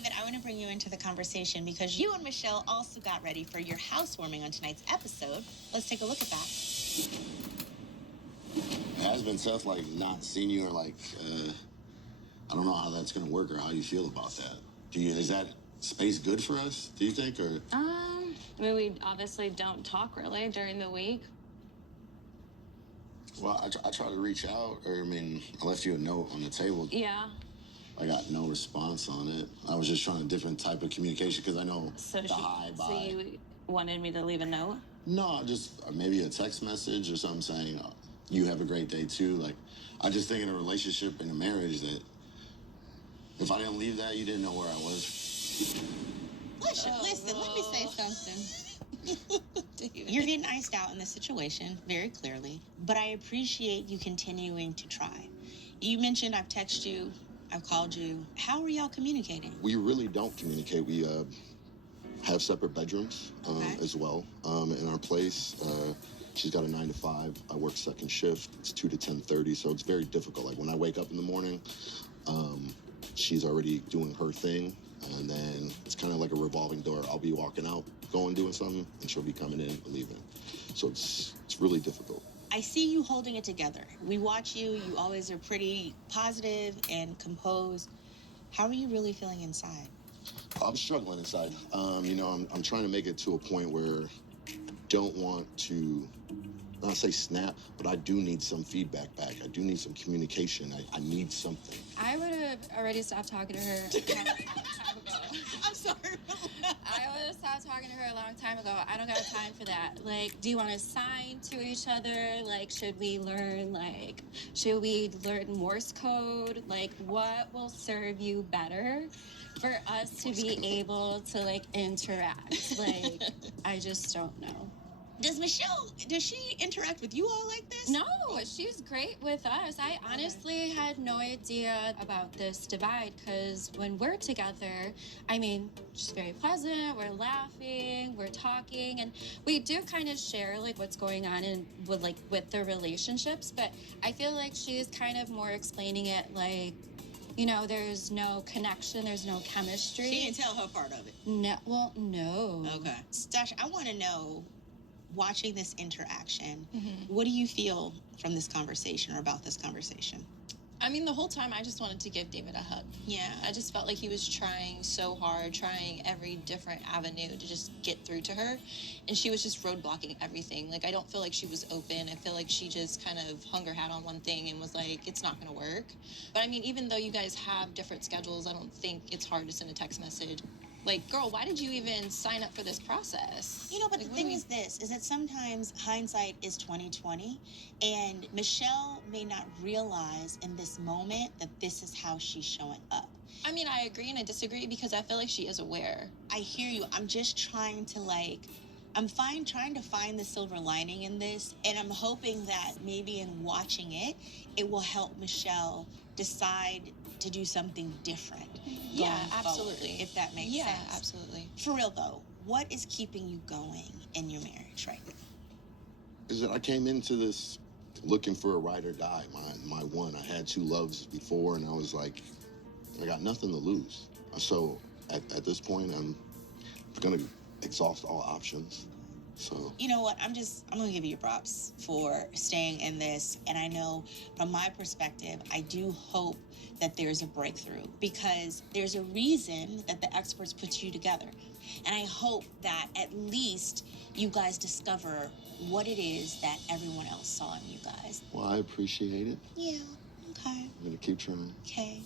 David, I want to bring you into the conversation because you and Michelle also got ready for your housewarming on tonight's episode. Let's take a look at that. It has been tough, like, not seeing you, or, like, I don't know how that's going to work or how you feel about that. Is that space good for us, do you think, or? I mean, we obviously don't talk really during the week. Well, I try to reach out, or, I mean, I left you a note on the table. Yeah. I got no response on it. I was just trying a different type of communication, because I know So hi, bye. So you wanted me to leave a note? No, just maybe a text message or something saying, you have a great day, too. Like, I just think in a relationship, in a marriage, that if I didn't leave that, you didn't know where I was. Listen, let me say something. You're getting iced out in this situation, very clearly, but I appreciate you continuing to try. You mentioned I've texted you, I've called you. How are y'all communicating? We really don't communicate. We have separate bedrooms as well in our place. She's got a 9 to 5. I work second shift. It's 2 to 10:30, so it's very difficult. Like when I wake up in the morning, she's already doing her thing, and then it's kind of like a revolving door. I'll be walking out, going doing something, and she'll be coming in and leaving. So it's really difficult. I see you holding it together. We watch you. You always are pretty positive and composed. How are you really feeling inside? I'm struggling inside. You know, I'm trying to make it to a point where I don't want to, not say snap, but I do need some feedback back. I do need some communication. I need something. I would have already stopped talking to her a long time ago. I'm sorry. I would have stopped talking to her a long time ago. I don't got time for that. Like, do you want to sign to each other? Like, should we learn Morse code? Like, what will serve you better for us to be able to, like, interact? Like, I just don't know. Does she interact with you all like this? No, she's great with us. I honestly had no idea about this divide because when we're together, I mean, she's very pleasant. We're laughing, we're talking, and we do kind of share like what's going on with the relationships. But I feel like she's kind of more explaining it like, you know, there's no connection, there's no chemistry. She didn't tell her part of it. No, well, no. Okay. Stash, I want to know, watching this interaction, what do you feel from this conversation or about this conversation? I mean, the whole time I just wanted to give David a hug. Yeah. I just felt like he was trying so hard, trying every different avenue to just get through to her. And she was just roadblocking everything. Like, I don't feel like she was open. I feel like she just kind of hung her hat on one thing and was like, it's not going to work. But I mean, even though you guys have different schedules, I don't think it's hard to send a text message. Like, girl, why did you even sign up for this process? You know, but the thing is that sometimes hindsight is 20/20, and Michelle may not realize in this moment that this is how she's showing up. I mean, I agree and I disagree because I feel like she is aware. I hear you. I'm just trying to trying to find the silver lining in this, and I'm hoping that maybe in watching it, it will help Michelle decide to do something different. Yeah, absolutely. Forward, if that makes sense. Yeah, absolutely. For real though, what is keeping you going in your marriage right now? Is that I came into this looking for a ride or die, my one. I had 2 loves before, and I was like, I got nothing to lose. So at this point, I'm gonna exhaust all options. So, you know what, I'm gonna give you props for staying in this. And I know from my perspective, I do hope that there's a breakthrough because there's a reason that the experts put you together. And I hope that at least you guys discover what it is that everyone else saw in you guys. well, I appreciate it. Yeah, okay. I'm gonna keep trying. Okay.